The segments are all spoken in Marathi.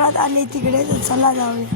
वरात आली तिकडे, तर चला जाऊया.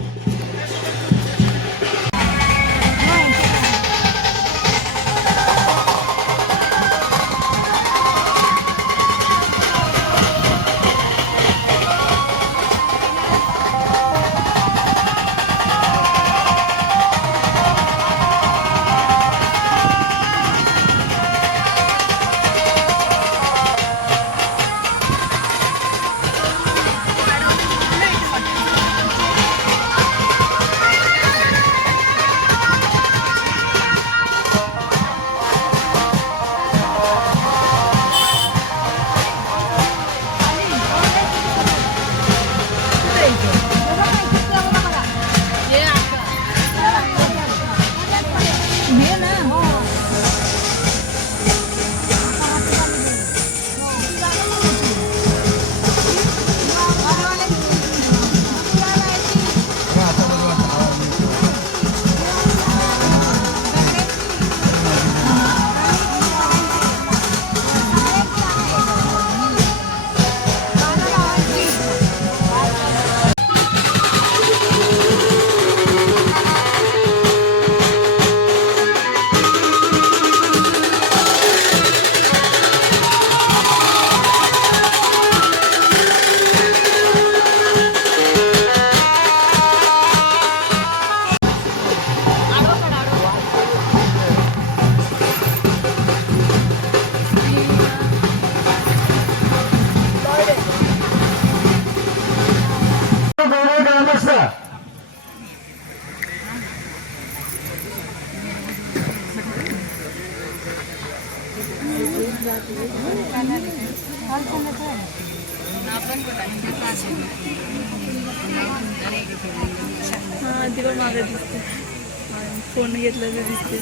फोन घेतला दिसते.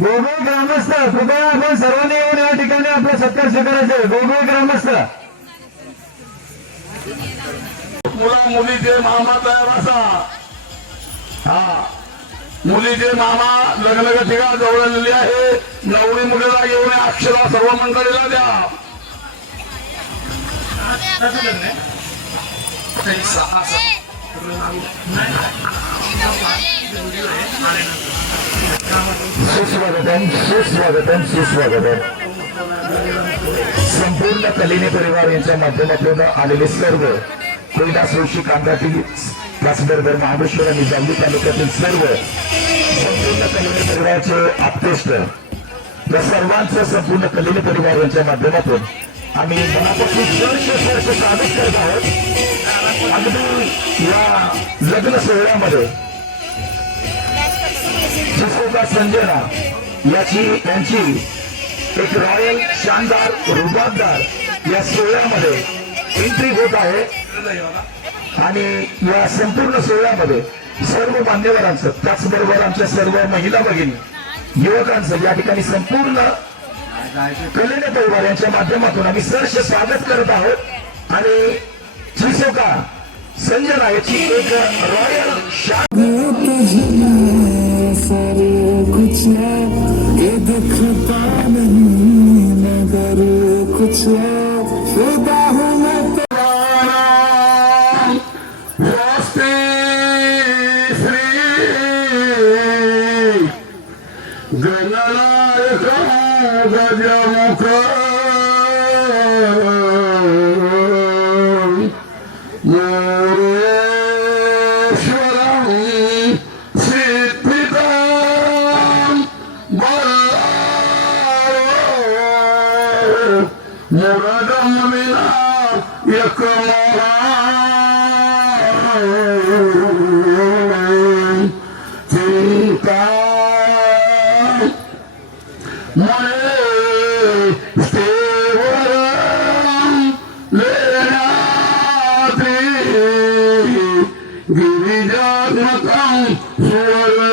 गोगोळ ग्रामस्थ कृपया आपण सर्वांनी येऊन या ठिकाणी आपला सत्कार स्वीकारायचे. गोगोळ ग्रामस्थ मुला मुलीचे मामा तयार असा. हा मुलीचे मामा लग्न ठिकाण जवळलेली आहे. नवरी मुलीला येऊन अक्षरा सर्व मंडळीला द्या. सुस्वागतम सुस्वागतम सुस्वागतम. संपूर्ण कलिनी परिवार यांच्या माध्यमातून आलेले सर्व कैलास ऋषी कांदातील त्याचबरोबर महाबळेश्वर आणि जावली तालुक्यातील सर्व संपूर्ण कलिनी परिवाराचे आप्तेष्ट या सर्वांचं संपूर्ण कलिनी परिवार यांच्या माध्यमातून आम्ही मनापासून सहर्ष स्वागत करत आहोत. अगदी या लग्न सोहळ्यामध्ये जिसोबा संजना यांची एक रॉयल शानदार रुबाबदार या सोहळ्यामध्ये एंट्री होत आहे. आणि या संपूर्ण सोहळ्यामध्ये सर्व मान्यवरांचं त्याचबरोबर आमच्या सर्व महिला भगिनी युवकांचं या ठिकाणी संपूर्ण कलिनी परिवार यांच्या माध्यमातून आम्ही सहर्ष स्वागत करत आहोत. आणि जिसोबा संजना याची एक रॉयल कुछ ये दिखता नहीं मगर कुछ खुदा हूँ मैं गणनायक गजमुख मुरदम बिना एक चिंता मरे लेनात्री गिरिजात्मकं सुवर्ण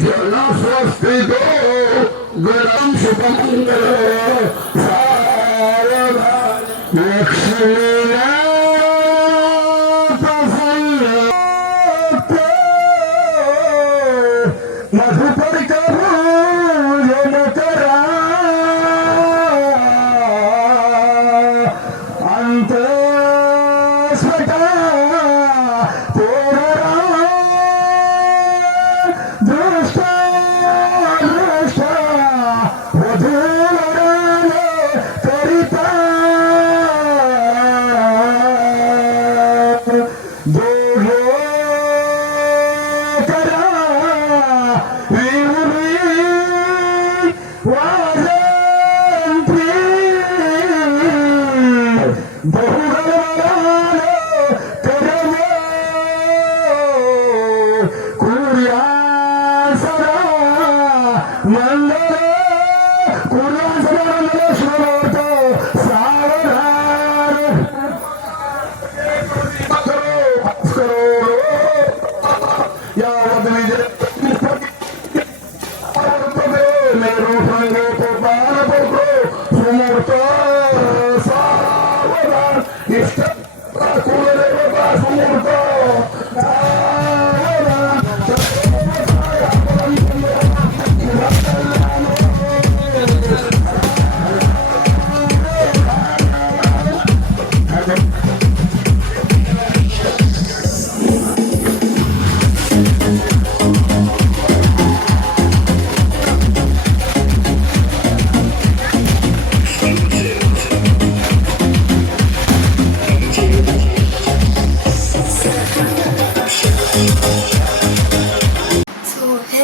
जनस्वस्तितो गणं शुभमंगल लक्ष्मी प्रसन्न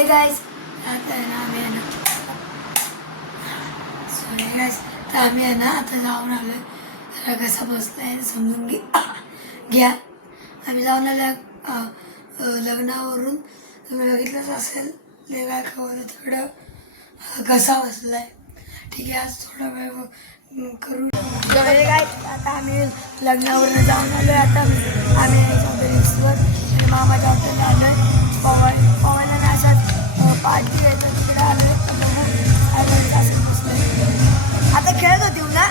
गाईस आता आहे ना आम्ही आहे ना सॉरी गाईस तर आम्ही आहे ना आता जाऊन आलोय जरा कसा बसलाय समजून घ्या आम्ही जाऊन आलो लग्नावरून तुम्ही बघितलंच असेल लेगा खबर तिकडं कसा बसलाय ठीक आहे आज थोडा वेळ करू काय आता आम्ही लग्नावरून जाऊन आलो आता आम्ही रिक्सवर आणि मामाच्या हॉटेलला आलो आहे पवायला ना अशात पार्टी घ्यायचं तिकडे आलो आहे असं बसलं आता खेळत होती ना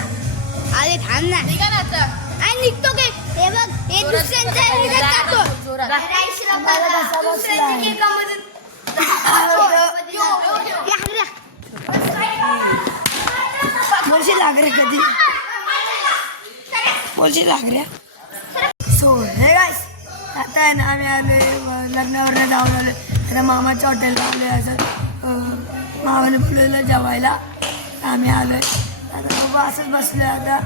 अरे थांब ना निघा ना आता आणि निघतो काय हे बघ हे दुसऱ्यांच्या ह्याच्यात जातो कसा बसलाय बोलशी लाग रे कधी बोलशी लाग रे सो हे गाईस आता आहे ना आम्ही आलोय लग्नावर जाऊन आलोय आता मामाच्या हॉटेलला आलोय असं मामाने बोलवलं जेवायला आम्ही आलोय आता बाबा असंच बसलोय आता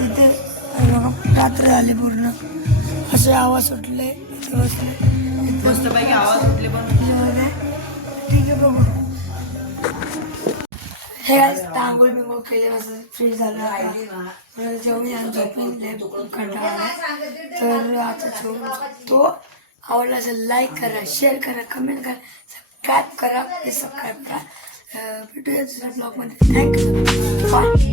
इथे रात्र झाली पूर्ण असे आवाज सुटले इथे बसले मस्तपैकी आवाज सुटले पण ठीक आहे बघू हे आंघोळ बिंघोळ केले असं फ्री झालं जेवढी आणि झोपून कंटाळा तर आता तो आवडला असेल लाईक करा शेअर करा कमेंट करा सबस्क्राईब करा प्लीज सबस्क्राईब करा भेटूया दुसऱ्या ब्लॉगमध्ये थँक्यू बाय